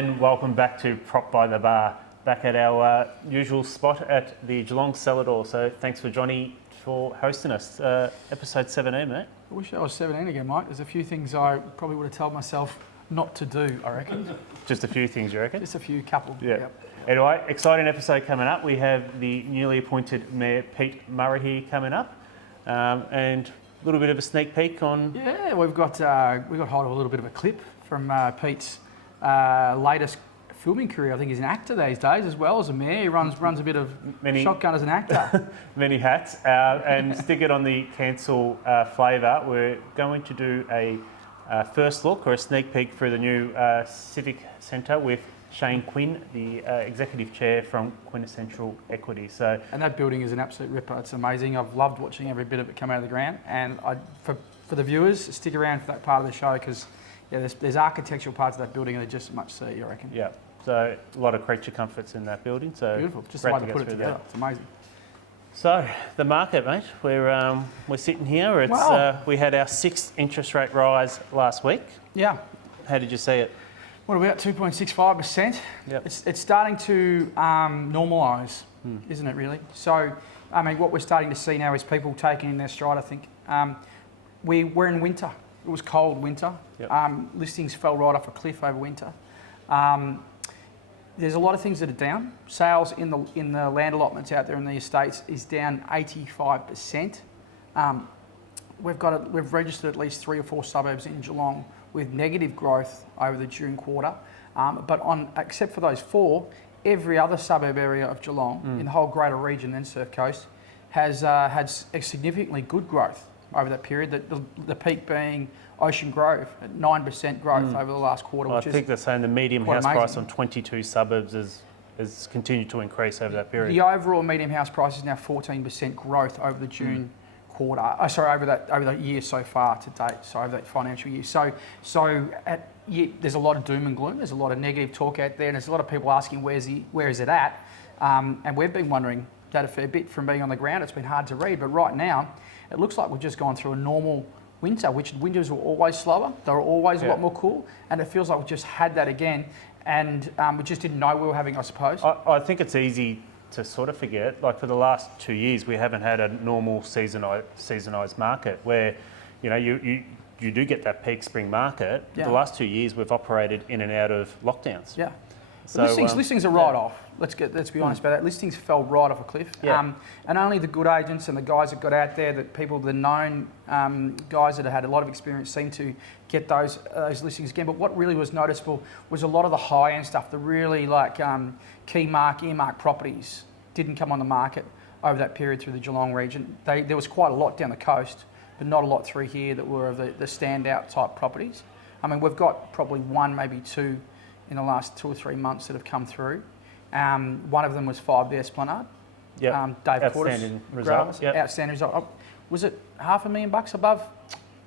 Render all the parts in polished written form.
and welcome back to Prop by the Bar, back at our usual spot at the Geelong Civic. So thanks for Johnny for hosting us. Episode 17, mate. I wish I was 17 again, mate. There's a few things I probably would have told myself not to do, I reckon. Just a few things, you reckon? Just a few, couple. Yeah. Yep. Anyway, exciting episode coming up. We have the newly appointed Mayor Pete Murrihy coming up, and a little bit of a sneak peek on... Yeah, we've got hold of a little bit of a clip from Pete's latest filming career. I think he's an actor these days as well as a mayor. He runs a bit of shotgun as an actor. Many hats. And stick it on the cancel flavour. We're going to do a first look or a sneak peek through the new Civic Centre with Shane Quinn, the Executive Chair from Quintessential Equity. And that building is an absolute ripper. It's amazing. I've loved watching every bit of it come out of the ground. And for the viewers, stick around for that part of the show because there's architectural parts of that building and they're just much see, I reckon. Yeah. So a lot of creature comforts in that building. So beautiful. Just the way to put it together. It's amazing. So the market, mate. We're sitting here. We had our 6th interest rate rise last week. Yeah. How did you see it? What about 2.65%? Yep. It's starting to normalise, isn't it? Really. So, I mean, what we're starting to see now is people taking in their stride. I think we're in winter. It was cold winter. Yep. Listings fell right off a cliff over winter. There's a lot of things that are down. Sales in the land allotments out there in the estates is down 85%. We've registered at least 3 or 4 suburbs in Geelong with negative growth over the June quarter. But except for those 4, every other suburb area of Geelong in the whole greater region and Surf Coast has had a significantly good growth over that period. The peak being Ocean Grove at 9% growth over the last quarter. I think they're saying the medium house price on 22 suburbs has continued to increase over that period. The overall medium house price is now 14% growth over the June quarter. Over that year so far to date. So over that financial year. There's a lot of doom and gloom. There's a lot of negative talk out there, and there's a lot of people asking where is it at, and we've been wondering that a fair bit from being on the ground. It's been hard to read, but right now it looks like we've just gone through a normal winter, which winters were always slower. They were always a lot more cool, and it feels like we've just had that again, and we just didn't know we were having, I suppose. I think it's easy to sort of forget. Like for the last 2 years, we haven't had a normal seasonalised market where, you do get that peak spring market. Yeah. The last 2 years, we've operated in and out of lockdowns. Yeah. So, listings are right off. Let's be honest about that. Listings fell right off a cliff. Yeah. And only the good agents and the guys that got out there, the known guys that had a lot of experience, seem to get those listings again. But what really was noticeable was a lot of the high-end stuff, the really earmark properties didn't come on the market over that period through the Geelong region. There was quite a lot down the coast, but not a lot through here that were of the standout type properties. I mean, we've got probably 1, maybe 2 in the last 2 or 3 months that have come through. One of them was 5 the Esplanade. Yeah. Dave Outstanding result. Yep. Outstanding result. Was it $500,000 above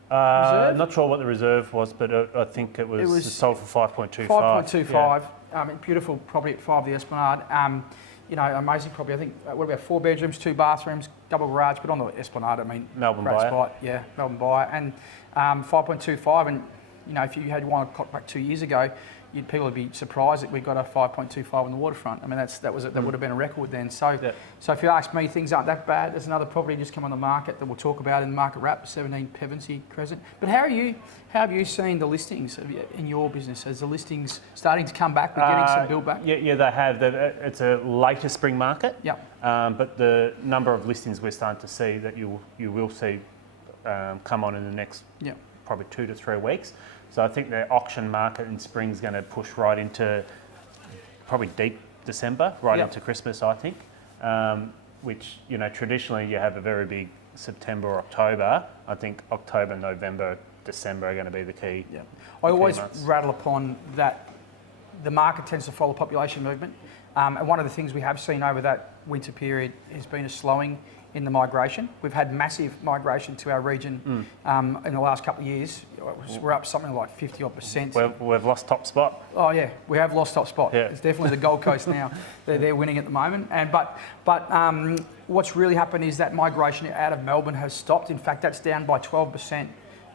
reserve? Not sure what the reserve was, but I think it was sold for 5.25. 5.25. Yeah. Beautiful property at 5 the Esplanade. Amazing property. I think, what about 4 bedrooms, 2 bathrooms, double garage, but on the Esplanade, I mean, Melbourne great buyer. spot. Yeah, Melbourne buyer. And 5.25, and, if you had one clock back 2 years ago, people would be surprised that we got a 5.25 on the waterfront. I mean, that would have been a record then. So if you ask me, things aren't that bad. There's another property just come on the market that we'll talk about in the market wrap, 17 Pevensey Crescent. But how have you seen the listings in your business? Is the listings starting to come back? We're getting some build back? Yeah, they have. It's a later spring market. Yeah. But the number of listings we're starting to see that you will see come on in the next probably 2 to 3 weeks. So I think the auction market in spring is going to push right into probably deep December, into Christmas, I think. Which, traditionally you have a very big September or October. I think October, November, December are going to be the key. Yeah. I always rattle upon that the market tends to follow population movement. And one of the things we have seen over that winter period has been a slowing in the migration. We've had massive migration to our region in the last couple of years. We're up something like 50-odd%. We've lost top spot. Oh yeah, we have lost top spot. Yeah. It's definitely the Gold Coast now. They're winning at the moment. But what's really happened is that migration out of Melbourne has stopped. In fact, that's down by 12%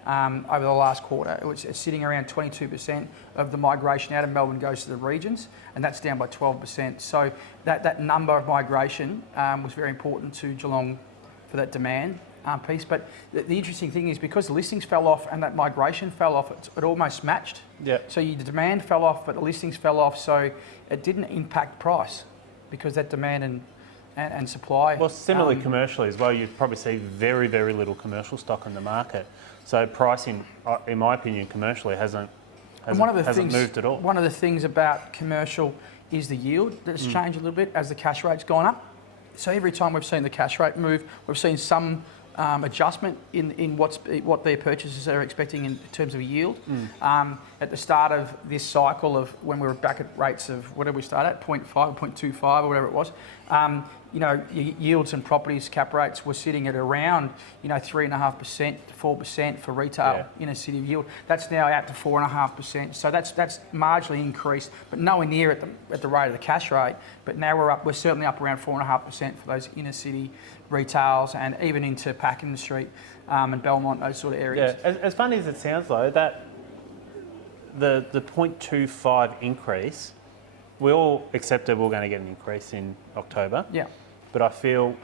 over the last quarter. It's sitting around 22% of the migration out of Melbourne goes to the regions, and that's down by 12%. So that number of migration was very important to Geelong for that demand piece. But the interesting thing is because the listings fell off and that migration fell off, it almost matched. Yeah. So the demand fell off, but the listings fell off, so it didn't impact price because that demand and supply. Well, similarly commercially as well, you probably see very, very little commercial stock in the market. So pricing, in my opinion, commercially hasn't moved at all. One of the things about commercial is the yield that's changed a little bit as the cash rate's gone up. So every time we've seen the cash rate move, we've seen some adjustment in what their purchasers are expecting in terms of yield. At the start of this cycle of when we were back at rates of, what did we start at, 0.5 or 0.25 or whatever it was, yields and properties cap rates were sitting at around 3.5% to 4% for retail in a city yield. That's now out to 4.5%. So that's marginally increased, but nowhere near at the rate of the cash rate. But now we're certainly up around 4.5% for those inner city retails and even into Pakenham Street and Belmont, those sort of areas. Yeah, as funny as it sounds though, that the 0.25 increase, we all accepted we're going to get an increase in October. Yeah. But I feel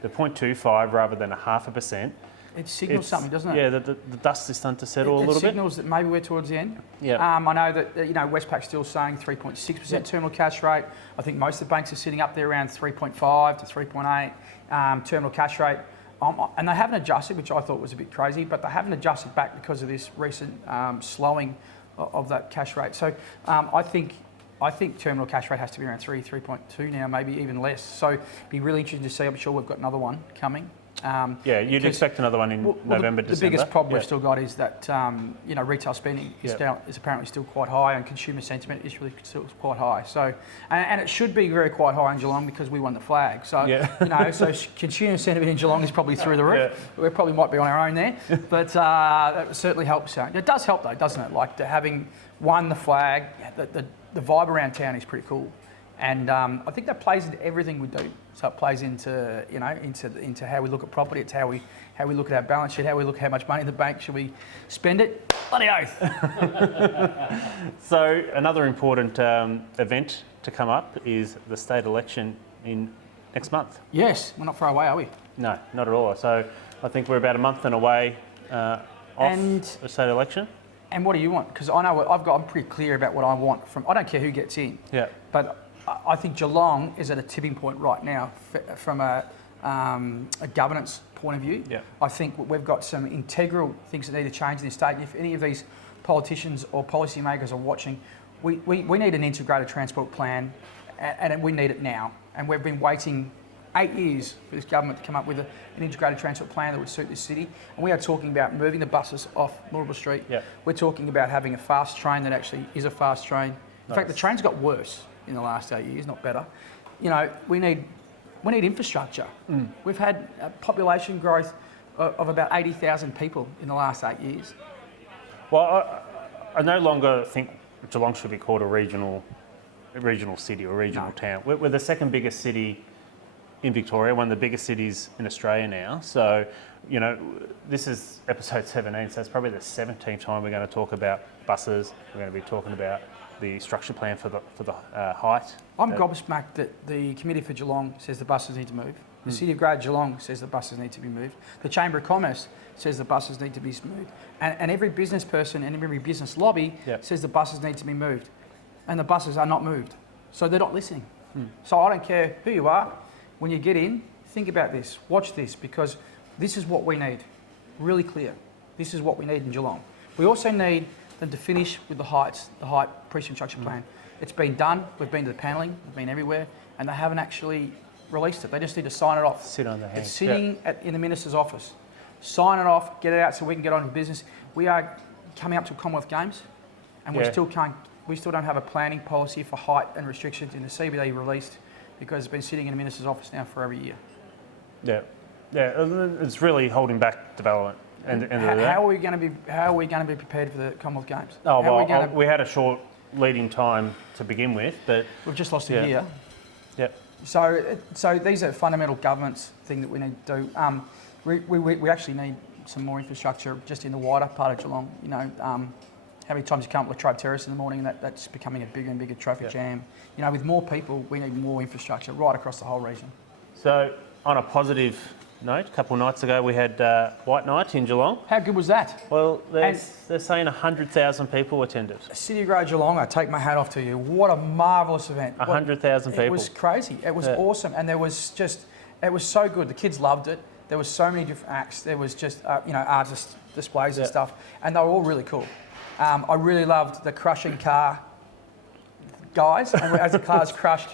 the 0.25 rather than 0.5%. It signals something, doesn't it? Yeah, the dust is starting to settle a little bit. It signals that maybe we're towards the end. Yeah. I know that Westpac's still saying 3.6% terminal cash rate. I think most of the banks are sitting up there around 3.5 to 3.8 terminal cash rate. And they haven't adjusted, which I thought was a bit crazy, but they haven't adjusted back because of this recent slowing of that cash rate. So I think terminal cash rate has to be around 3.2 now, maybe even less. So it'd be really interesting to see. I'm sure we've got another one coming. You'd expect another one in November, December. The biggest problem we've still got is that retail spending is apparently still quite high, and consumer sentiment is really still quite high. So, and it should be very quite high in Geelong because we won the flag. So so consumer sentiment in Geelong is probably through the roof. We probably might be on our own there, but that certainly helps. It does help though, doesn't it? Like having won the flag, the vibe around town is pretty cool. And I think that plays into everything we do. So it plays into into how we look at property. It's how we look at our balance sheet, how we look at how much money in the bank should we spend it. Bloody oath. So another important event to come up is the state election in next month. Yes, we're not far away, are we? No, not at all. So I think we're about a month and away off the state election. And what do you want? Because I know I'm pretty clear about what I want from. I don't care who gets in. Yeah. But I think Geelong is at a tipping point right now from a governance point of view. Yeah. I think we've got some integral things that need to change in this state. And if any of these politicians or policymakers are watching, we need an integrated transport plan, and we need it now. And we've been waiting 8 years for this government to come up with an integrated transport plan that would suit this city. And we are talking about moving the buses off Moorabool Street. Yeah. We're talking about having a fast train that actually is a fast train. In fact, the train's got worse in the last 8 years, not better. We need infrastructure. We've had a population growth of about 80,000 people in the last 8 years. Well, I no longer think Geelong should be called a regional city or regional town. We're the second biggest city in Victoria, one of the biggest cities in Australia now. So, this is episode 17, so it's probably the 17th time we're going to talk about buses. We're going to be talking about the structure plan for the height. I'm gobsmacked that the Committee for Geelong says the buses need to move. The City of Greater Geelong says the buses need to be moved. The Chamber of Commerce says the buses need to be moved. And every business person and every business lobby says the buses need to be moved. And the buses are not moved. So they're not listening. So I don't care who you are. When you get in, think about this, watch this, because this is what we need. Really clear. This is what we need in Geelong. We also need them to finish with the height pre-construction plan. It's been done, we've been to the panelling, we've been everywhere, and they haven't actually released it. They just need to sign it off. Sit on the hands. It's sitting in the Minister's office. Sign it off, get it out so we can get on with business. We are coming up to Commonwealth Games, and we still don't have a planning policy for height and restrictions in the CBD released, because it's been sitting in the Minister's office now for over a year. Yeah, it's really holding back development. How are we going to be prepared for the Commonwealth Games? We had a short leading time to begin with, but we've just lost a year. Yep. So these are fundamental governance thing that we need to do. We actually need some more infrastructure just in the wider part of Geelong. You know, how many times you come up Latrobe Terrace in the morning, and that's becoming a bigger and bigger traffic jam. You know, with more people, we need more infrastructure right across the whole region. So, on a positive note, a couple of nights ago we had White Night in Geelong. How good was that? Well, they're saying 100,000 people attended. City of Grey Geelong, I take my hat off to you. What a marvellous event. 100,000 people. It was crazy. It was awesome, and it was so good. The kids loved it. There was so many different acts. There was just, artist displays and stuff, and they were all really cool. I really loved the crushing car guys, and as the car's crushed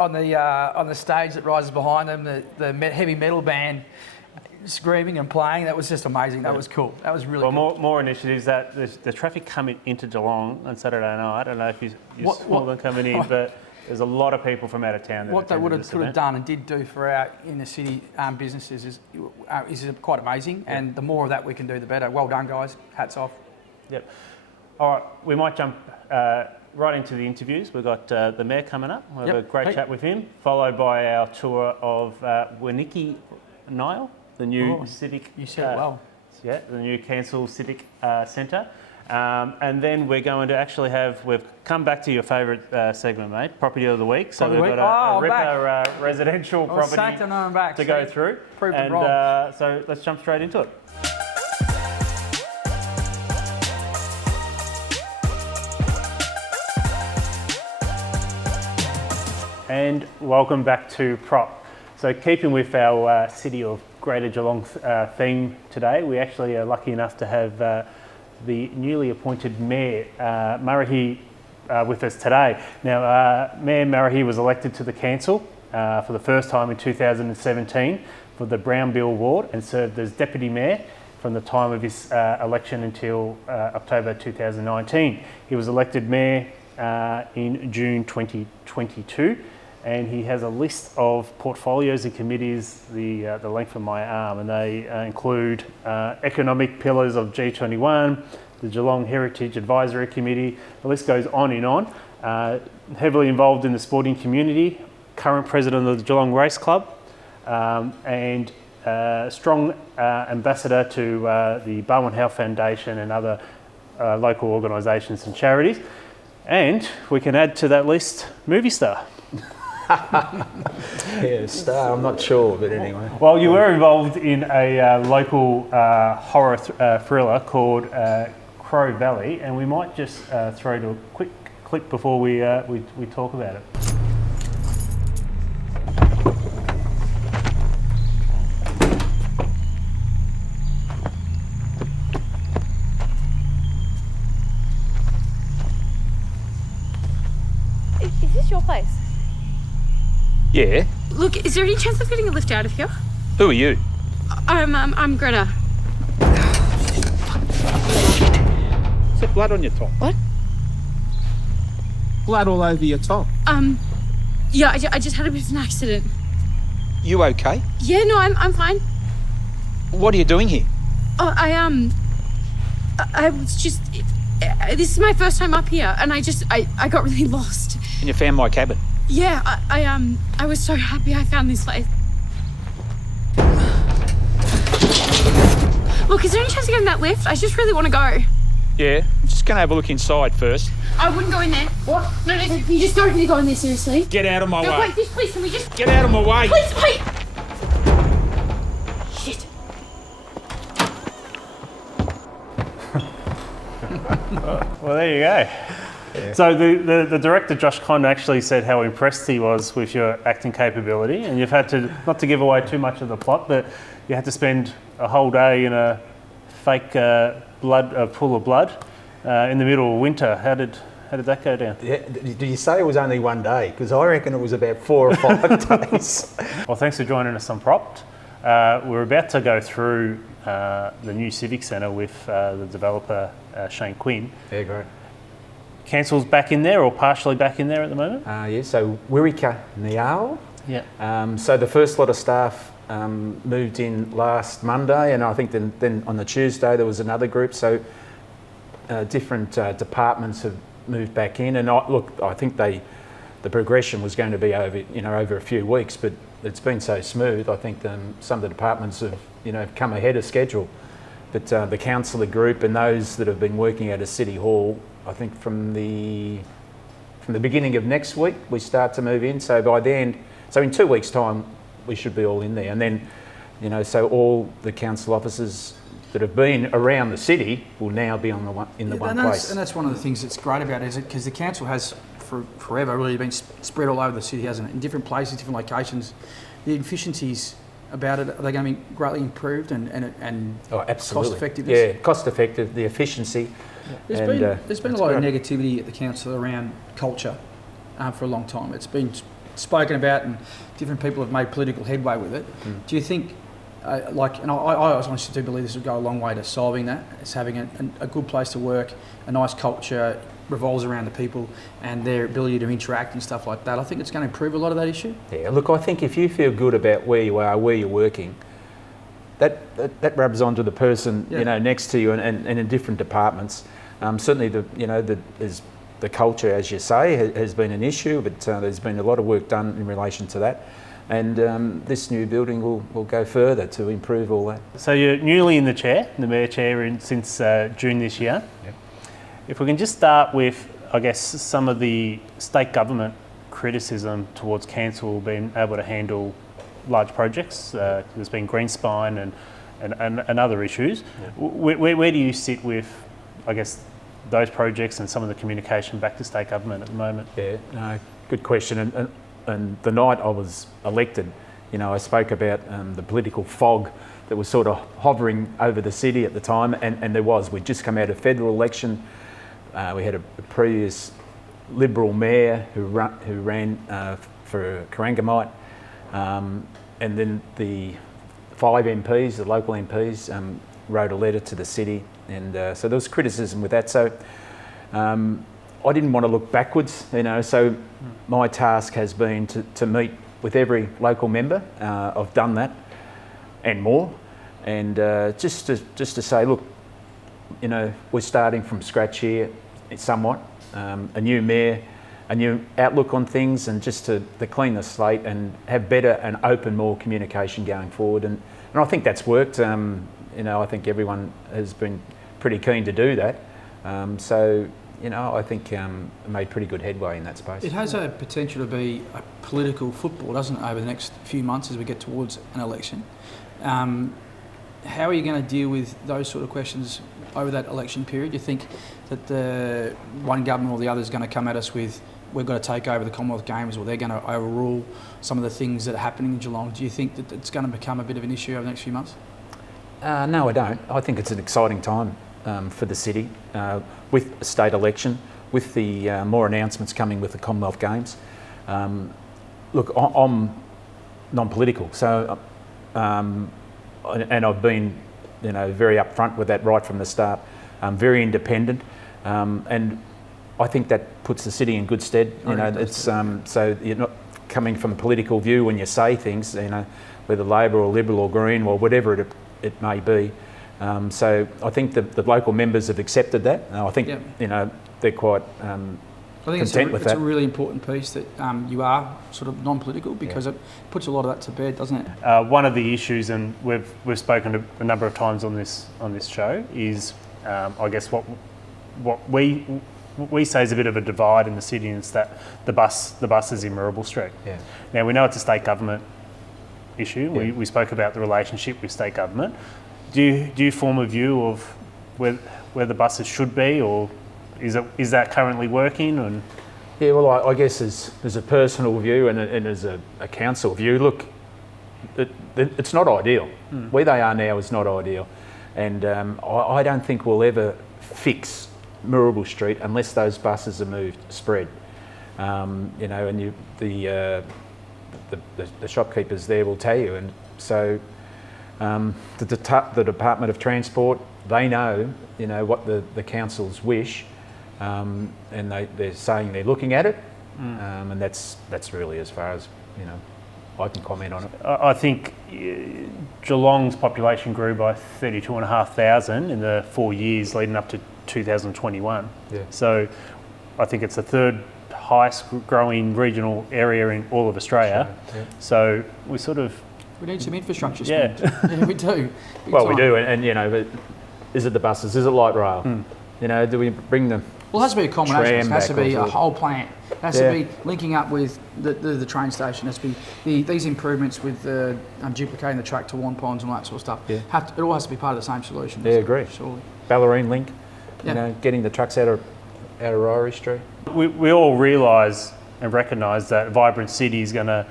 on the stage that rises behind them, the heavy metal band screaming and playing. That was just amazing. That was cool. That was really cool. More initiatives. That the traffic coming into Geelong on Saturday night. I don't know if you saw them coming in, but there's a lot of people from out of town. What they could have done and did do for our inner city businesses is quite amazing. And the more of that we can do, the better. Well done, guys. Hats off. Yep. All right, we might jump right into the interviews. We've got the Mayor coming up. We'll have a great chat with him, followed by our tour of Winnicki Nile, the new civic... You said it well. Yeah, the new Council Civic Centre. And then we're going to actually we've come back to your favourite segment, mate, Property of the Week. So we've got a ripper residential property to go through. Proved it wrong. So let's jump straight into it. And welcome back to Prop. So keeping with our City of Greater Geelong theme today, we actually are lucky enough to have the newly appointed Mayor, Murrihy, with us today. Now, Mayor Murrihy was elected to the Council for the first time in 2017 for the Brownbill ward and served as Deputy Mayor from the time of his election until October 2019. He was elected Mayor in June 2022. And he has a list of portfolios and committees the length of my arm, and they include economic pillars of G21, the Geelong Heritage Advisory Committee. The list goes on and on. Heavily involved in the sporting community, current president of the Geelong Race Club, and strong ambassador to the Barwon Health Foundation and other local organisations and charities. And we can add to that list movie star. Yeah, star, I'm not sure, but anyway. Well, you were involved in a local horror thriller called Crow Valley, and we might just throw to a quick clip before we talk about it. Is this your place? Yeah. Look, is there any chance of getting a lift out of here? Who are you? I'm Greta. Is there blood on your top? What? Blood all over your top. Yeah, I just had a bit of an accident. You okay? Yeah, no, I'm fine. What are you doing here? Oh, I was just... this is my first time up here, and I got really lost. And you found my cabin? Yeah, I was so happy I found this place. Look, is there any chance of getting that lift? I just really want to go. Yeah, I'm just going to have a look inside first. I wouldn't go in there. What? No, you just don't need to go in there, seriously. Get out of my way. No, wait, please, can we just... Get out of my way. Please, wait! Shit. Well, there you go. Yeah. So the director, Josh Conn, actually said how impressed he was with your acting capability, and you've had to, not to give away too much of the plot, but you had to spend a whole day in a fake pool of blood in the middle of winter. How did that go down? Yeah, did you say it was only one day? Because I reckon it was about 4 or 5 days. Well, thanks for joining us on Propped. We're about to go through the new Civic Centre with the developer, Shane Quinn. Yeah, great. Council's back in there or partially back in there at the moment? Yeah, so Wirrika Nial. Yeah. So the first lot of staff moved in last Monday, and I think then on the Tuesday there was another group. So different departments have moved back in, and I think the progression was going to be over a few weeks, but it's been so smooth. I think some of the departments have come ahead of schedule. But the councillor group and those that have been working at a City Hall, I think from the beginning of next week, we start to move in. So by then, so in 2 weeks' time, we should be all in there. And then, you know, so all the council officers that have been around the city will now be on the one place. And that's one of the things that's great about it, is it because the council has for forever really been spread all over the city, hasn't it? In different places, different locations. The efficiencies about it, are they going to be greatly improved and oh, absolutely. cost effectiveness? Yeah, cost effective, the efficiency. There's been a lot of negativity at the council around culture for a long time. It's been spoken about and different people have made political headway with it. Do you think, and I honestly do believe this will go a long way to solving that. It's having a good place to work, a nice culture, revolves around the people and their ability to interact and stuff like that. I think it's going to improve a lot of that issue. Yeah, look, I think if you feel good about where you are, where you're working, that rubs onto the person you know next to you and in different departments. Certainly, there's the culture, as you say, has been an issue, but there's been a lot of work done in relation to that. And this new building will go further to improve all that. So you're newly in the chair, the mayor chair, since June this year. Yep. If we can just start with, I guess, some of the state government criticism towards council being able to handle large projects. There's been Greenspine and other issues. Yep. Where do you sit with, I guess, those projects and some of the communication back to state government at the moment? Yeah, no, good question. And the night I was elected, you know, I spoke about the political fog that was sort of hovering over the city at the time, and there was. We'd just come out of federal election. We had a previous Liberal mayor who ran for Corangamite, and then the 5 MPs, the local MPs, wrote a letter to the city, and so there was criticism with that. So I didn't want to look backwards, you know, so my task has been to meet with every local member. I've done that and more, and just to say, look, you know, we're starting from scratch here somewhat, a new mayor, a new outlook on things, and just to clean the slate and have better and open more communication going forward. And I think that's worked. You know, I think everyone has been pretty keen to do that. So, you know, I think made pretty good headway in that space. It has a potential to be a political football, doesn't it, over the next few months as we get towards an election. How are you going to deal with those sort of questions over that election period? Do you think that the one government or the other is going to come at us with, we've got to take over the Commonwealth Games, or they're going to overrule some of the things that are happening in Geelong? Do you think that it's going to become a bit of an issue over the next few months? No, I don't. I think it's an exciting time for the city with a state election, with the more announcements coming with the Commonwealth Games. Look, I'm non-political, so and I've been, you know, very upfront with that right from the start. Very independent, and I think that puts the city in good stead. You know, it's so you're not coming from a political view when you say things. You know, whether Labor or Liberal or Green or whatever it may be. So I think the local members have accepted that. I think you know, they're quite content with that. It's a really important piece that you are sort of non-political, because it puts a lot of that to bed, doesn't it? One of the issues, and we've spoken a number of times on this show, is I guess what we say is a bit of a divide in the city, and it's that the bus is in Moorabool Street. Yeah. Now we know it's a state government issue. Yeah. We spoke about the relationship with state government. Do you form a view of where the buses should be, or is that currently working? And yeah, well, I guess as a personal view and as a council view, look, it's not ideal. Where they are now is not ideal, and I don't think we'll ever fix Moorabool Street unless those buses are spread. You know, and the shopkeepers there will tell you, and so. The Department of Transport, they know, you know, what the councils wish, and they're saying they're looking at it, and that's really as far as, you know, I can comment on it. I think Geelong's population grew by 32,500 in the 4 years leading up to 2021. Yeah. So I think it's the third highest growing regional area in all of Australia. Sure. Yeah. So we need some infrastructure spend. Yeah, we do. Well, we do, and you know, but Is it the buses? Is it light rail? You know, do we bring them? Well, it has to be a combination. It has to be a back whole plant. It has to be linking up with the train station. It has to be these improvements with duplicating the track to Warn Ponds and all that sort of stuff. Yeah. It all has to be part of the same solution. Yeah, agree. Surely. Ballerine link, you know, getting the trucks out of Ryrie Street. We all realise and recognise that a vibrant city is going to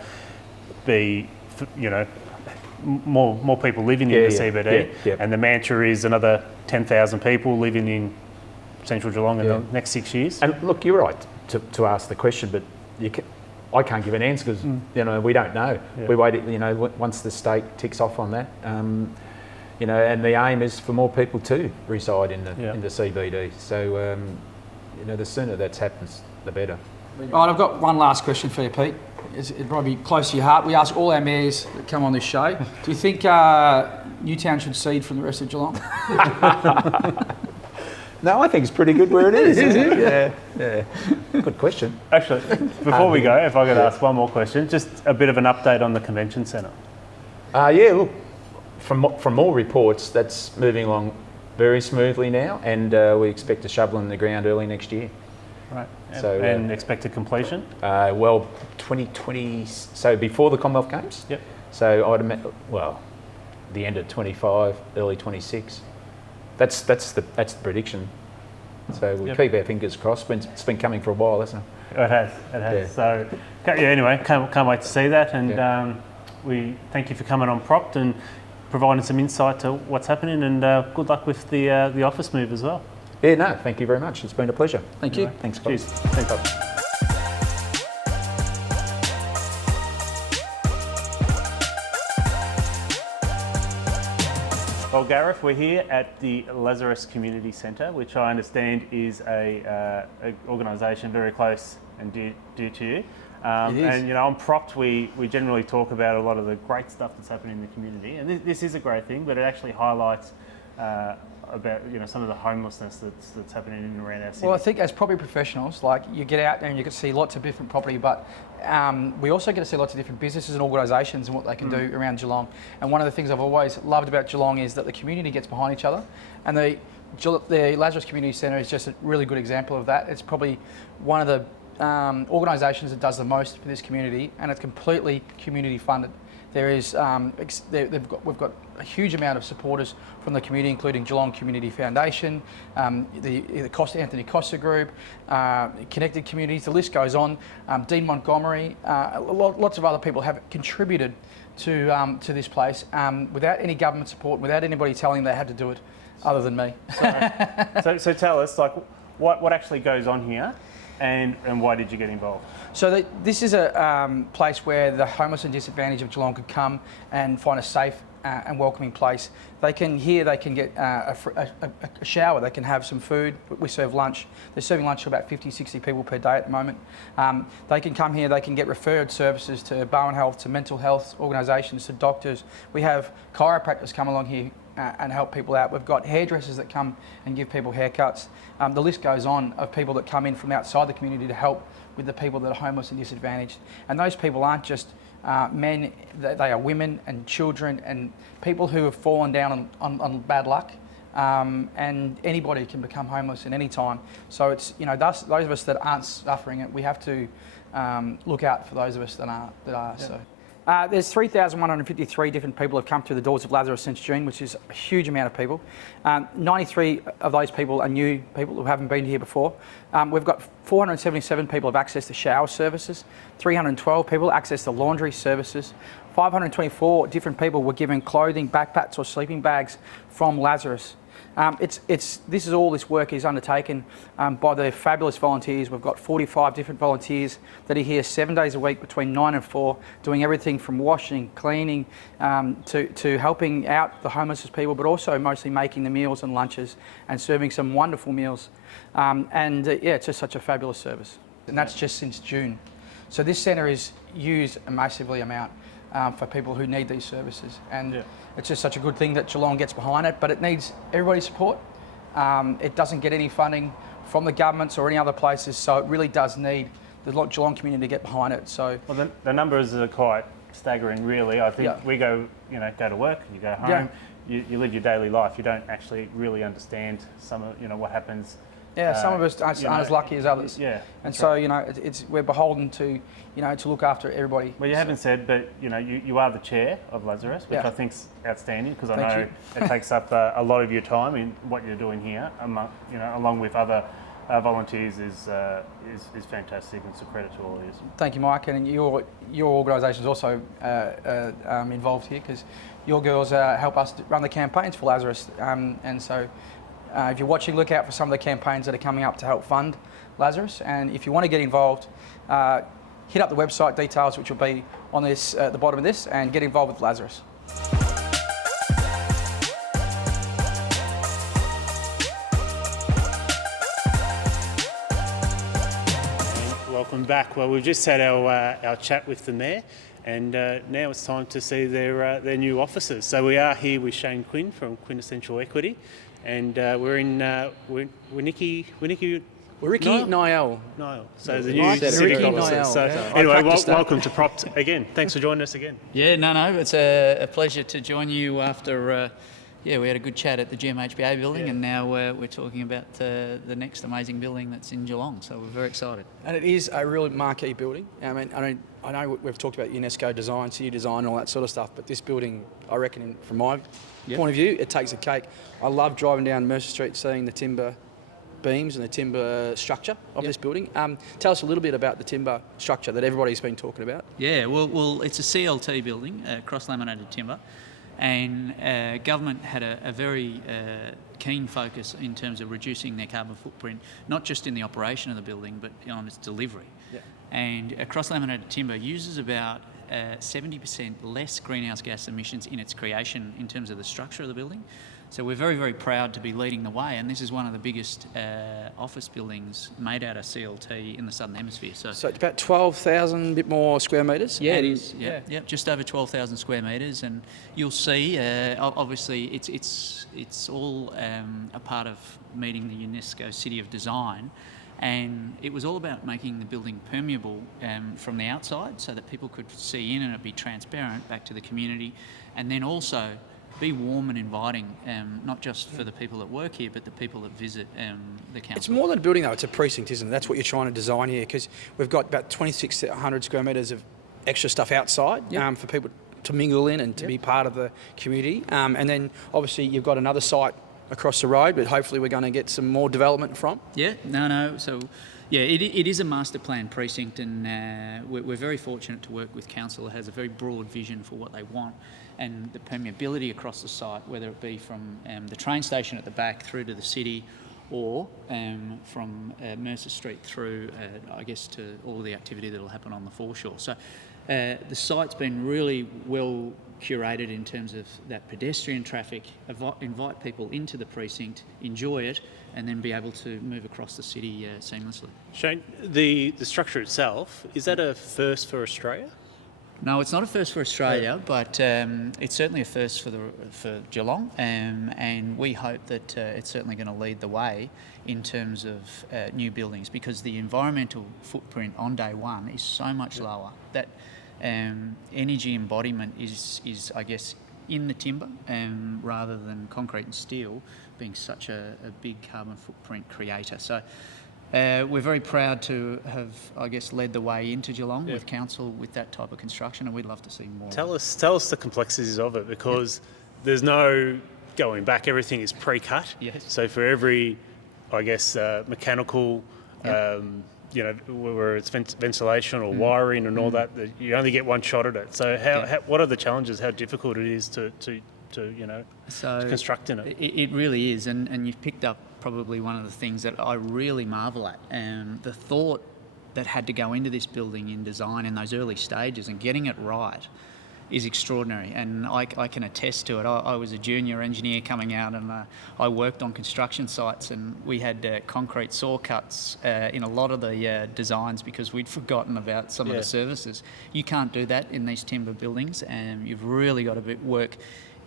be, you know, more people living in the CBD, and the mantra is another 10,000 people living in Central Geelong in the next 6 years. And look, you're right to ask the question, but I can't give an answer because you know we don't know. We wait, you know, once the state ticks off on that, you know, and the aim is for more people to reside in the CBD. So you know, the sooner that happens, the better. Right, I've got one last question for you, Pete. It'd probably be close to your heart. We ask all our mayors that come on this show, do you think Newtown should cede from the rest of Geelong? No, I think it's pretty good where it is. Isn't it? Yeah. Good question. Actually, before we go, if I could ask one more question, just a bit of an update on the convention centre. Yeah, look, from all reports, that's moving along very smoothly now, and we expect to shovel in the ground early next year. Right. So, and expected completion? Well, 2020, so before the Commonwealth Games. Yep. So I'd imagine, well, the end of 25, early 26. That's the prediction. So we'll keep our fingers crossed. It's been coming for a while, hasn't it? It has. Yeah. So anyway, can't wait to see that, and we thank you for coming on Propped and providing some insight to what's happening, and good luck with the office move as well. Yeah, no, thank you very much. It's been a pleasure. Thank you. Anyway, thanks, Cheers. Thanks, Bob. Well, Gareth, we're here at the LAZARUS Community Centre, which I understand is a organisation very close and dear to you. And you know, on Propped, we generally talk about a lot of the great stuff that's happening in the community, and this is a great thing, but it actually highlights about, you know, some of the homelessness that's happening in and around our city. Well, I think as property professionals, like, you get out there and you can see lots of different property, but we also get to see lots of different businesses and organisations and what they can do around Geelong. And one of the things I've always loved about Geelong is that the community gets behind each other, and the LAZARUS Community Centre is just a really good example of that. It's probably one of the organisations that does the most for this community, and it's completely community funded. There is we've got a huge amount of supporters from the community, including Geelong Community Foundation, the Anthony Costa Group, Connected Communities. The list goes on. Dean Montgomery, lots of other people have contributed to this place without any government support, without anybody telling them they had to do it, other than me. So tell us, like, what actually goes on here, and why did you get involved? So this is a place where the homeless and disadvantaged of Geelong could come and find a safe and welcoming place. They can get a shower, they can have some food. We serve lunch. They're serving lunch to about 50, 60 people per day at the moment. They can come here, they can get referred services to Bowen Health, to mental health organisations, to doctors. We have chiropractors come along here and help people out. We've got hairdressers that come and give people haircuts. The list goes on of people that come in from outside the community to help with the people that are homeless and disadvantaged. And those people aren't just men, they are women and children and people who have fallen down on bad luck. And anybody can become homeless at any time. So it's, you know, those of us that aren't suffering it, we have to look out for those of us that are. Yeah. So. There's 3,153 different people have come through the doors of LAZARUS since June, which is a huge amount of people. 93 of those people are new people who haven't been here before. We've got 477 people have access to shower services, 312 people access to laundry services, 524 different people were given clothing, backpacks or sleeping bags from LAZARUS. This work is undertaken by the fabulous volunteers. We've got 45 different volunteers that are here 7 days a week between 9 and 4, doing everything from washing, cleaning, to helping out the homeless people, but also mostly making the meals and lunches and serving some wonderful meals. It's just such a fabulous service. And that's just since June. So this centre is used a massively amount for people who need these services. And it's just such a good thing that Geelong gets behind it, but it needs everybody's support. It doesn't get any funding from the governments or any other places, so it really does need the Geelong community to get behind it. So, well, the numbers are quite staggering, really. I think we go to work, you go home, you live your daily life. You don't actually really understand some of what happens. Yeah, some of us aren't as lucky as others. Yeah, and so we're beholden to to look after everybody. Well, you haven't said, but you are the chair of LAZARUS, which I think's outstanding, because I know it takes up a lot of your time in what you're doing here, along with other volunteers is fantastic, and it's a credit to all of you. Thank you, Mike, and your organisation is also involved here, because your girls help us run the campaigns for LAZARUS, and so. If you're watching, look out for some of the campaigns that are coming up to help fund LAZARUS. And if you want to get involved, hit up the website details, which will be on this at the bottom of this, and get involved with LAZARUS. Welcome back. Well, we've just had our chat with the Mayor, and now it's time to see their new officers. So we are here with Shane Quinn from Quintessential Equity. And we're in Winiki Niall. So the new civic officer. So anyway, welcome to Propt again. Thanks for joining us again. Yeah, no, it's a pleasure to join you after. We had a good chat at the GMHBA building, and now we're talking about the next amazing building that's in Geelong. So we're very excited. And it is a really marquee building. I mean, I know we've talked about UNESCO design, city design, and all that sort of stuff, but this building, I reckon, from my point of view, it takes a cake. I love driving down Mercer Street, seeing the timber beams and the timber structure of this building. Tell us a little bit about the timber structure that everybody's been talking about. Yeah, well, it's a CLT building, cross-laminated timber, and government had a very keen focus in terms of reducing their carbon footprint, not just in the operation of the building, but on its delivery. Yeah. And cross-laminated timber uses about 70% less greenhouse gas emissions in its creation in terms of the structure of the building. So we're very, very proud to be leading the way, and this is one of the biggest office buildings made out of CLT in the Southern Hemisphere. So it's about 12,000, bit more square metres? Yeah, it is. Yeah, just over 12,000 square metres, and you'll see, obviously, it's all a part of meeting the UNESCO City of Design. And it was all about making the building permeable from the outside, so that people could see in and it'd be transparent back to the community, and then also be warm and inviting, not just for the people that work here, but the people that visit the council. It's more than a building, though. It's a precinct, isn't it? That's what you're trying to design here, because we've got about 2,600 square metres of extra stuff outside for people to mingle in and to be part of the community. And then, obviously, you've got another site across the road, but hopefully we're going to get some more development from. So it is a master plan precinct, and we're very fortunate to work with council that has a very broad vision for what they want, and the permeability across the site, whether it be from the train station at the back through to the city, or from Mercer Street through, to all the activity that will happen on the foreshore. So the site's been really well curated in terms of that pedestrian traffic, invite people into the precinct, enjoy it, and then be able to move across the city seamlessly. Shane, the structure itself, is that a first for Australia? No, it's not a first for Australia, but it's certainly a first for Geelong, and we hope that it's certainly going to lead the way in terms of new buildings, because the environmental footprint on day one is so much lower that energy embodiment is I guess in the timber rather than concrete and steel being such a big carbon footprint creator. So we're very proud to have, I guess, led the way into Geelong with council with that type of construction, and we'd love to see more. Tell us the complexities of it, because there's no going back. Everything is pre-cut. Yes. So for every, I guess, mechanical, where it's ventilation or wiring and all that, you only get one shot at it. So what are the challenges? How difficult it is to construct in it? It really is, and you've picked up probably one of the things that I really marvel at. The thought that had to go into this building in design in those early stages and getting it right is extraordinary, and I can attest to it. I was a junior engineer coming out, and I worked on construction sites, and we had concrete saw cuts in a lot of the designs because we'd forgotten about some of the services. You can't do that in these timber buildings, and you've really got to work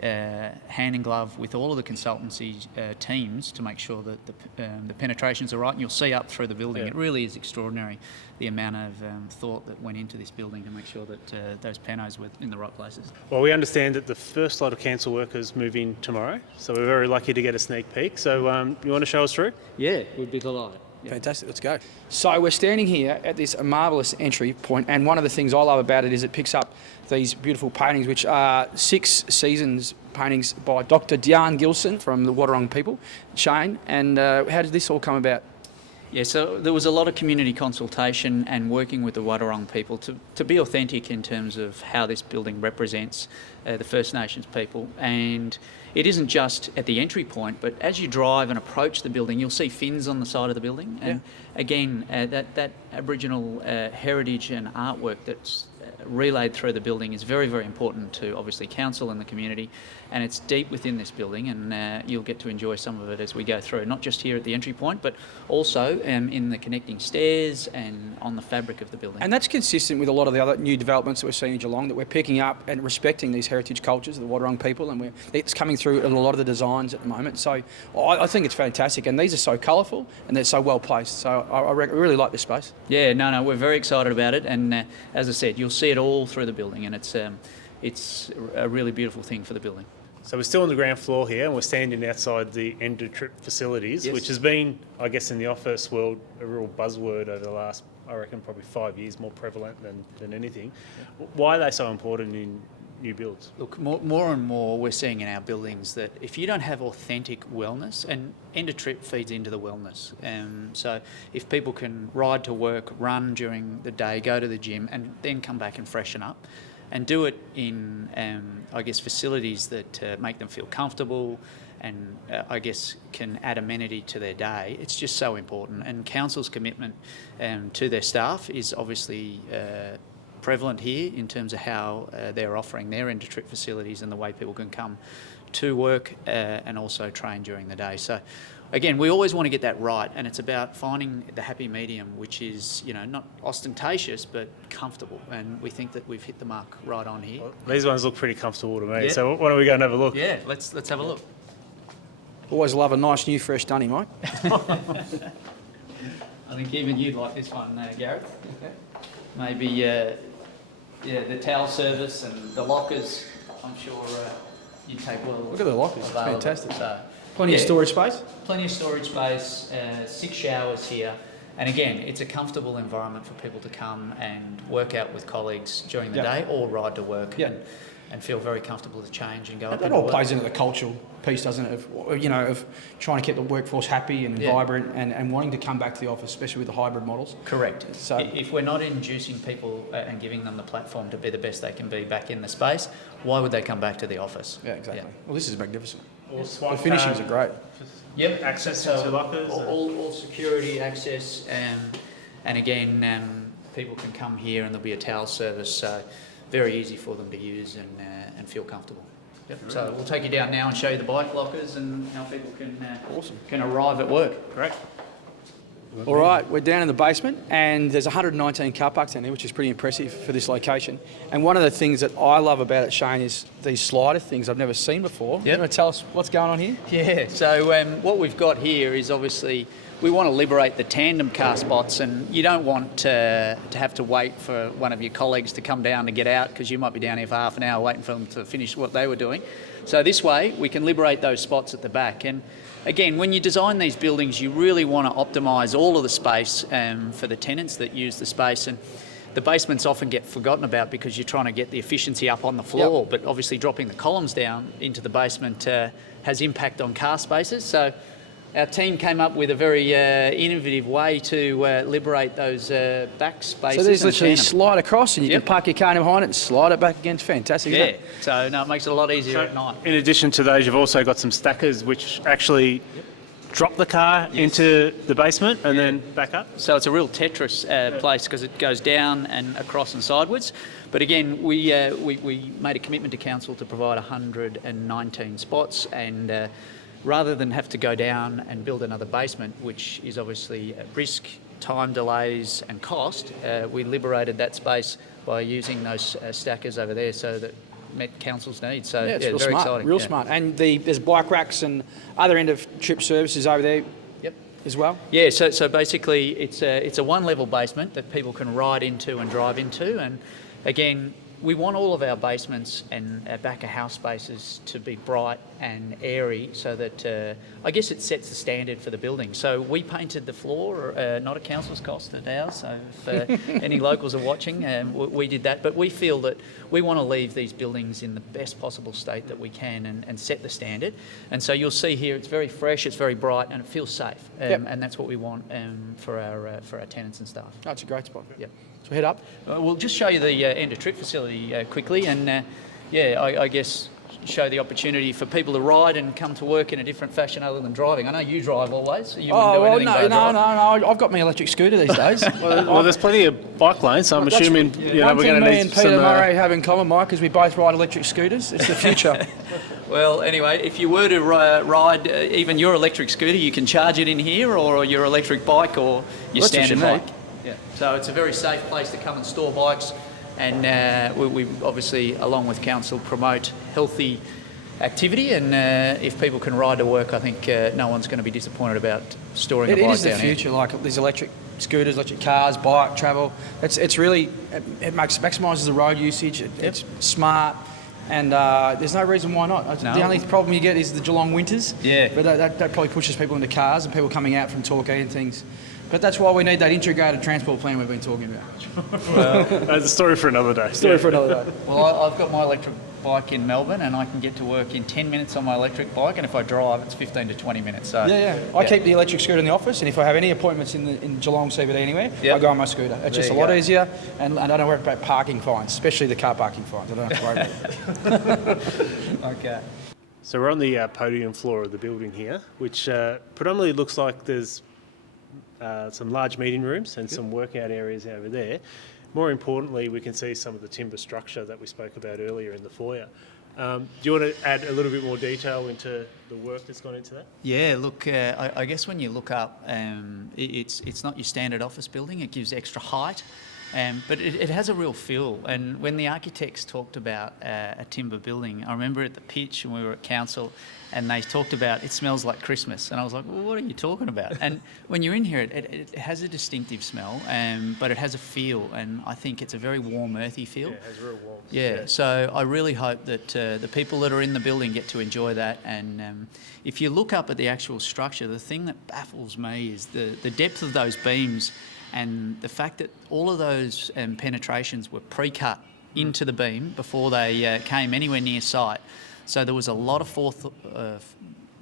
hand in glove with all of the consultancy teams to make sure that the penetrations are right. And you'll see up through the building, it really is extraordinary the amount of thought that went into this building to make sure that those panos were in the right places. Well, we understand that the first lot of council workers move in tomorrow, so we're very lucky to get a sneak peek. So you want to show us through? Yeah, we'd be delighted. Yeah. Fantastic, let's go. So we're standing here at this marvellous entry point, and one of the things I love about it is it picks up these beautiful paintings, which are 6 seasons paintings by Dr. Diane Gilson from the Wadawurrung people, Shane. And how did this all come about? Yeah, so there was a lot of community consultation and working with the Wadawurrung people to be authentic in terms of how this building represents the First Nations people. And it isn't just at the entry point, but as you drive and approach the building, you'll see fins on the side of the building. And again, that Aboriginal heritage and artwork that's relayed through the building is very, very important to obviously council and the community, and it's deep within this building, and you'll get to enjoy some of it as we go through, not just here at the entry point, but also in the connecting stairs and on the fabric of the building. And that's consistent with a lot of the other new developments that we're seeing in Geelong, that we're picking up and respecting these heritage cultures of the Wadawurrung people, and it's coming through in a lot of the designs at the moment. So I think it's fantastic, and these are so colourful and they're so well placed. So I really like this space. Yeah, no, we're very excited about it, and as I said, you'll see it all through the building, and it's a really beautiful thing for the building. So we're still on the ground floor here, and we're standing outside the Endotrip facilities, which has been, I guess, in the office world, a real buzzword over the last, I reckon, probably 5 years, more prevalent than anything. Why are they so important in new builds? Look, more and more we're seeing in our buildings that if you don't have authentic wellness, and Endotrip feeds into the wellness, so if people can ride to work, run during the day, go to the gym, and then come back and freshen up, and do it in, I guess, facilities that make them feel comfortable and, I guess, can add amenity to their day, it's just so important. And council's commitment to their staff is obviously prevalent here in terms of how they're offering their Endotrip facilities and the way people can come to work and also train during the day. So again, we always want to get that right, and it's about finding the happy medium, which is, not ostentatious but comfortable, and we think that we've hit the mark right on here. Well, these ones look pretty comfortable to me, so why don't we go and have a look? Yeah, let's have a look. Always love a nice new fresh dunny, Mike. I think even you'd like this one, Gareth. Maybe the towel service and the lockers, I'm sure you'd take well. Look at the lockers, it's fantastic. So, plenty of storage space? Plenty of storage space, 6 showers here. And again, it's a comfortable environment for people to come and work out with colleagues during the day or ride to work and feel very comfortable to change and go up. That all plays into the cultural piece, doesn't it? Of trying to keep the workforce happy and vibrant and wanting to come back to the office, especially with the hybrid models. Correct. So if we're not inducing people and giving them the platform to be the best they can be back in the space, why would they come back to the office? Yeah, exactly. Yeah. Well, this is magnificent. The finishings are great. Yep, access to lockers. All security access, and again, people can come here and there'll be a towel service, so very easy for them to use and feel comfortable. Yep. So we'll take you down now and show you the bike lockers and how people can arrive at work. Great. All right, we're down in the basement, and there's 119 car parks down there, which is pretty impressive for this location. And one of the things that I love about it, Shane, is these slider things I've never seen before. You want to tell us what's going on here? Yeah, so what we've got here is obviously we want to liberate the tandem car spots, and you don't want to have to wait for one of your colleagues to come down to get out, because you might be down here for half an hour waiting for them to finish what they were doing. So this way we can liberate those spots at the back. And again, when you design these buildings, you really want to optimise all of the space for the tenants that use the space. And the basements often get forgotten about because you're trying to get the efficiency up on the floor, but obviously dropping the columns down into the basement has impact on car spaces. So our team came up with a very innovative way to liberate those back spaces. So there's literally slide across and you can park your car behind it and slide it back again. It's fantastic, isn't it? So no, it makes it a lot easier at night. In addition to those, you've also got some stackers which actually drop the car into the basement and then back up. So it's a real Tetris place because it goes down and across and sideways. But again, we made a commitment to council to provide 119 spots, and rather than have to go down and build another basement, which is obviously at risk, time delays and cost, we liberated that space by using those stackers over there, so that met council's needs. So Yeah, it's real very smart, exciting. real yeah. smart. And there's bike racks and other end of trip services over there Yep. as well. Yeah, so basically it's a one-level basement that people can ride into and drive into, and again, we want all of our basements and our back of house spaces to be bright and airy, so that I guess it sets the standard for the building. So we painted the floor, not a council's cost, at ours. So if any locals are watching, we did that. But we feel that we want to leave these buildings in the best possible state that we can and set the standard. And so you'll see here, it's very fresh, it's very bright, and it feels safe. And that's what we want for our tenants and staff. That's a great spot. Yep. So head up. We'll just show you the end of trip facility quickly, and I guess show the opportunity for people to ride and come to work in a different fashion other than driving. I know you drive always, so you wouldn't do anything but drive. No. I've got my electric scooter these days. Well, there's plenty of bike lanes, so I'm assuming we're going to me need and some. Peter Murray have in common, Mike, is we both ride electric scooters. It's the future. Well, anyway, if you were to ride even your electric scooter, you can charge it in here, or your electric bike, or your standard bike. Yeah. So it's a very safe place to come and store bikes, and we obviously, along with council, promote healthy activity, and if people can ride to work, I think no one's going to be disappointed about storing a bike down here. It is the future, like these electric scooters, electric cars, bike travel. It's really, it maximises the road usage. It's smart. And there's no reason why not. No. The only problem you get is the Geelong winters. Yeah. But that probably pushes people into cars and people coming out from Torquay and things. But that's why we need that integrated transport plan we've been talking about. Well, that's a story for another day. For another day. Well, I've got my electric bike in Melbourne, and I can get to work in 10 minutes on my electric bike, and if I drive, it's 15 to 20 minutes. So I keep the electric scooter in the office, and if I have any appointments in Geelong CBD anywhere, I go on my scooter. It's just a lot easier, and I don't worry about parking fines, especially the car parking fines. I don't have to worry about it. Okay. So we're on the podium floor of the building here, which predominantly looks like there's some large meeting rooms and some workout areas over there. More importantly, we can see some of the timber structure that we spoke about earlier in the foyer. Do you want to add a little bit more detail into the work that's gone into that? Yeah, look, I guess when you look up, it's not your standard office building. It gives extra height, but it has a real feel. And when the architects talked about a timber building, I remember at the pitch when we were at council, and they talked about it smells like Christmas, and I was like, well, what are you talking about? And when you're in here, it has a distinctive smell, but it has a feel, and I think it's a very warm, earthy feel. Yeah, it has real warmth. Yeah, so I really hope that the people that are in the building get to enjoy that. And if you look up at the actual structure, the thing that baffles me is the depth of those beams, and the fact that all of those penetrations were pre-cut into the beam before they came anywhere near site. So there was a lot of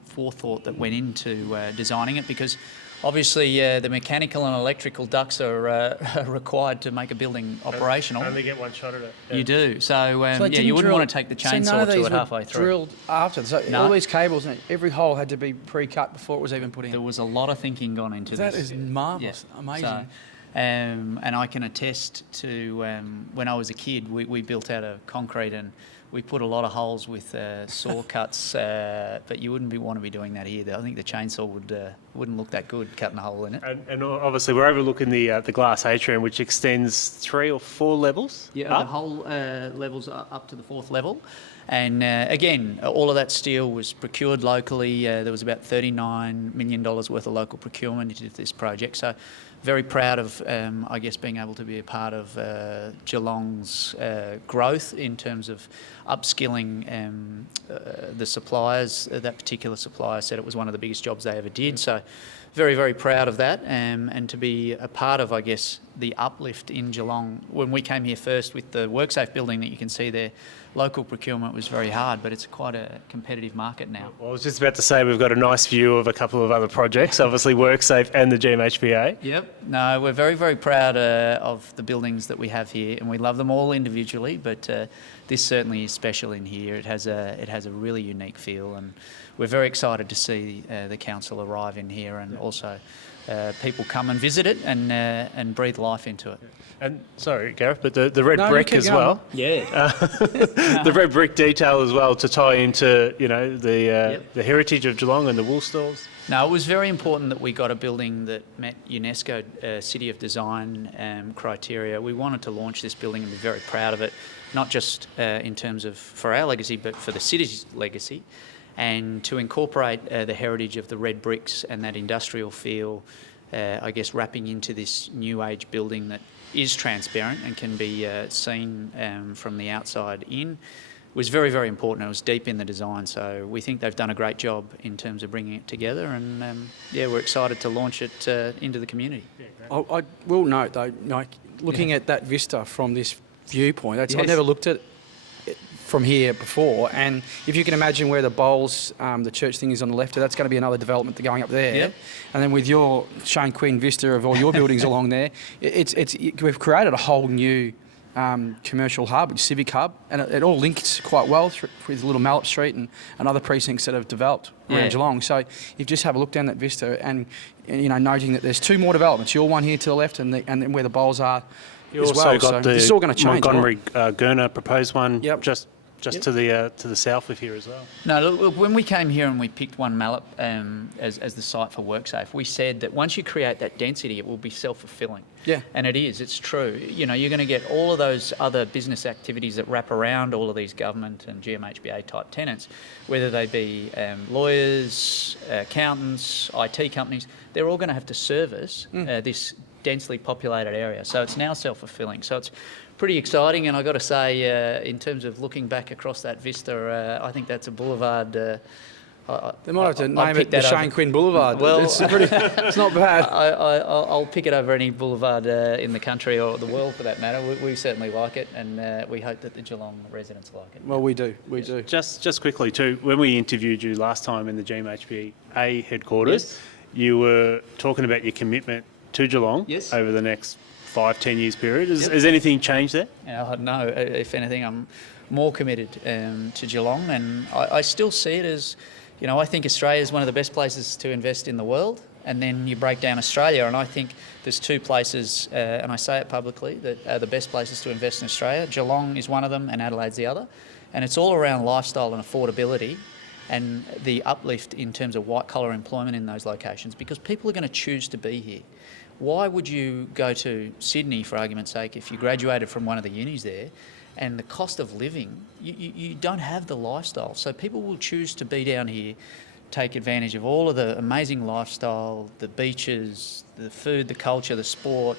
forethought that went into designing it, because obviously the mechanical and electrical ducts are required to make a building operational. Only get one shot at it. Yeah. You do. So you wouldn't want to take the chainsaw to it halfway through. Drilled after. So No. all these cables, and every hole had to be pre-cut before it was even put in. There was a lot of thinking gone into That this. is marvellous. Amazing. So, and I can attest to when I was a kid, we built out of concrete, and we put a lot of holes with saw cuts, but you wouldn't want to be doing that here. I think the chainsaw wouldn't look that good cutting a hole in it. And obviously we're overlooking the glass atrium, which extends 3 or 4 levels. Yeah, the whole levels are up to the 4th level. And again, all of that steel was procured locally. There was about $39 million worth of local procurement into this project. So very proud of, I guess, being able to be a part of Geelong's growth in terms of upskilling the suppliers. That particular supplier said it was one of the biggest jobs they ever did. So very, very proud of that, and to be a part of, I guess, the uplift in Geelong. When we came here first with the WorkSafe building that you can see there, local procurement was very hard, but it's quite a competitive market now. Well, I was just about to say we've got a nice view of a couple of other projects, obviously WorkSafe and the GMHBA. Yep. No, we're very, very proud of the buildings that we have here, and we love them all individually, but this certainly is special in here. It has a really unique feel, and we're very excited to see the council arrive in here, and also people come and visit it and breathe life into it. And sorry, Gareth, but the red brick as well. Yeah. The red brick detail as well to tie into the heritage of Geelong and the wool stores. No, it was very important that we got a building that met UNESCO City of Design criteria. We wanted to launch this building and be very proud of it. not just in terms of for our legacy, but for the city's legacy, and to incorporate the heritage of the red bricks and that industrial feel, I guess, wrapping into this new age building that is transparent and can be seen from the outside in, was very, very important. It was deep in the design, so we think they've done a great job in terms of bringing it together, and we're excited to launch it into the community. I will note though, looking at that vista from this viewpoint, I never looked at it from here before, and if you can imagine where the bowls, the church thing is on the left, that's going to be another development going up there. Yep. And then with your Shane Quinn vista of all your buildings along there, we've created a whole new commercial hub, civic hub, and it all links quite well with Little Mallet Street and other precincts that have developed around Geelong. So you just have a look down that vista, and noting that there's 2 more developments. Your one here to the left, and then where the bowls are You as also well. got So the this is all going to change. Montgomery Gurner proposed one just Yep. to the south of here as well. No, look, when we came here and we picked One Mallet as the site for WorkSafe, we said that once you create that density, it will be self-fulfilling. Yeah. And it is, it's true. You're going to get all of those other business activities that wrap around all of these government and GMHBA type tenants, whether they be lawyers, accountants, IT companies, they're all going to have to service this densely populated area. So it's now self-fulfilling. So it's pretty exciting, and I've got to say, in terms of looking back across that vista, I think that's a boulevard. They might have to name it the Shane Quinn Boulevard. Well, it's not bad. I'll pick it over any boulevard in the country or the world for that matter. We certainly like it, and we hope that the Geelong residents like it. Well, we do. We do. Just quickly too, when we interviewed you last time in the GMHBA headquarters, you were talking about your commitment to Geelong over the next 5-10 years period. Has anything changed there? No, if anything, I'm more committed to Geelong, and I still see it as, I think Australia is one of the best places to invest in the world, and then you break down Australia, and I think there's 2 places, and I say it publicly, that are the best places to invest in Australia. Geelong is one of them, and Adelaide's the other, and it's all around lifestyle and affordability and the uplift in terms of white-collar employment in those locations, because people are going to choose to be here. Why would you go to Sydney, for argument's sake, if you graduated from one of the unis there, and the cost of living, you don't have the lifestyle. So people will choose to be down here, take advantage of all of the amazing lifestyle, the beaches, the food, the culture, the sport,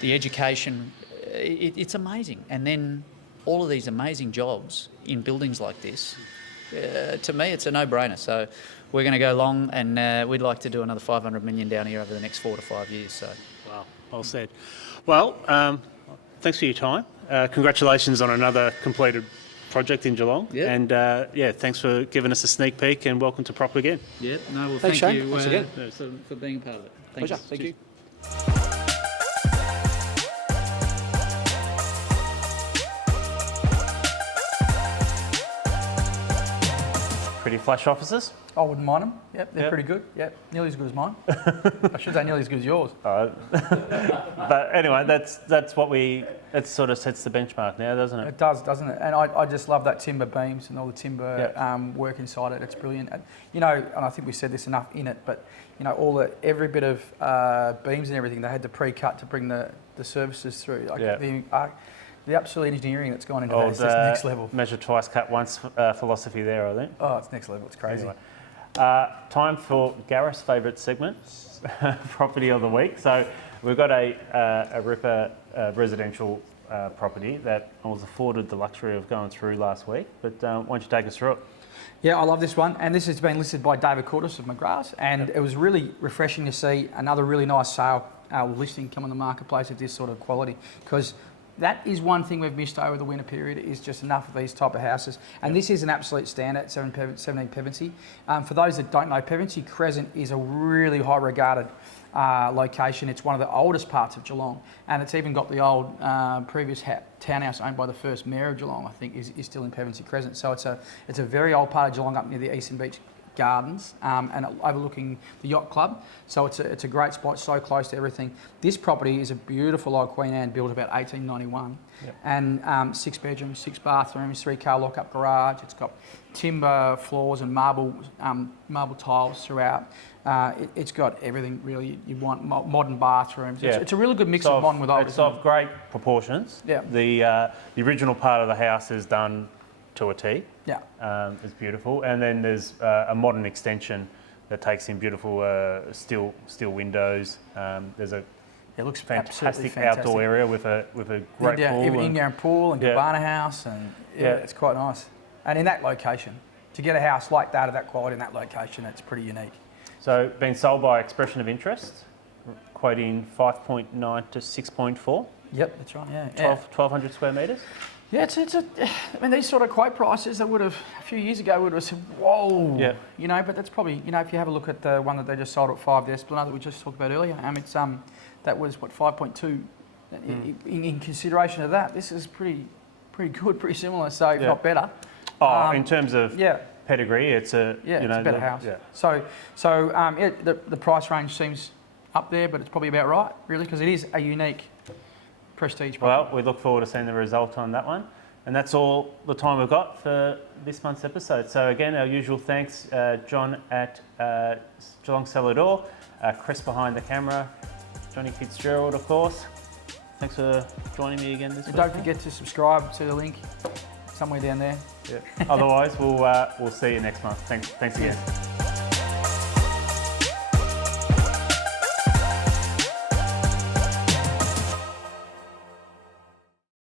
the education. It's amazing. And then all of these amazing jobs in buildings like this, to me, it's a no-brainer. So we're going to go long, and we'd like to do another 500 million down here over the next 4 to 5 years. So, Wow, well said. Well, thanks for your time. Congratulations on another completed project in Geelong. Yep. And thanks for giving us a sneak peek, and welcome to Prop again. yeah, no, well, Thanks, thank Shane. you Thanks again. for being a part of it. Pleasure. Thank you. Pretty flash offices. I wouldn't mind them. Yep, they're Yep. pretty good. Yep, nearly as good as mine. I should say nearly as good as yours. But anyway, that's what it sort of sets the benchmark now, doesn't it? It does, doesn't it? And I just love that timber beams and all the timber work inside it. It's brilliant. And, and I think we said this enough in it, but every bit of beams and everything they had to pre-cut to bring the services through. The absolute engineering that's gone into that is just next level. Measure twice, cut once philosophy there, I think. Oh, it's next level. It's crazy. Anyway. Time for Gareth's favourite segment, property of the week. So we've got a ripper residential property that I was afforded the luxury of going through last week. But why don't you take us through it? Yeah, I love this one, and this has been listed by David Cordes of McGrath, and it was really refreshing to see another really nice sale listing come on the marketplace of this sort of quality, because that is one thing we've missed over the winter period, is just enough of these type of houses. And this is an absolute standout, 17 Pevensey. For those that don't know, Pevensey Crescent is a really high regarded location. It's one of the oldest parts of Geelong, and it's even got the old previous townhouse owned by the first mayor of Geelong, I think, is still in Pevensey Crescent. So it's a very old part of Geelong up near the Eastern Beach Gardens and overlooking the yacht club. So it's a great spot, so close to everything. This property is a beautiful old Queen Anne built about 1891, and 6 bedrooms, 6 bathrooms, 3-car lock-up garage. It's got timber floors and marble tiles throughout. It's got everything really you want. Modern bathrooms. Yeah. It's a really good mix of modern with old. It's of great proportions. Yeah. The original part of the house is done to a T. Yeah. It's beautiful, and then there's a modern extension that takes in beautiful steel windows. There's a It looks fantastic outdoor area with a great pool. In-ground pool and cabana house, and it's quite nice. And in that location, to get a house like that of that quality in that location, it's pretty unique. So been sold by expression of interest, quoting 5.9 to 6.4. Yep, that's right. Yeah, 1,200 square metres. Yeah, I mean, these sort of quote prices, I would have a few years ago would have said, whoa. Yeah. You know, but that's probably, you know, if you have a look at the one that they just sold at 5, the Esplanade that we just talked about earlier, it's that was what 5.2. In consideration of that, this is pretty good, pretty similar, so if not better. In terms of pedigree, it's a it's a better house. Yeah. So the price range seems up there, but it's probably about right, really, because it is a unique prestige property. Well, we look forward to seeing the result on that one. And that's all the time we've got for this month's episode. So again, our usual thanks, John at Geelong Cellar, Chris behind the camera, Johnny Fitzgerald, of course. Thanks for joining me again this week. Don't forget to subscribe to the link somewhere down there. Yeah. Otherwise, we'll see you next month. Thanks again.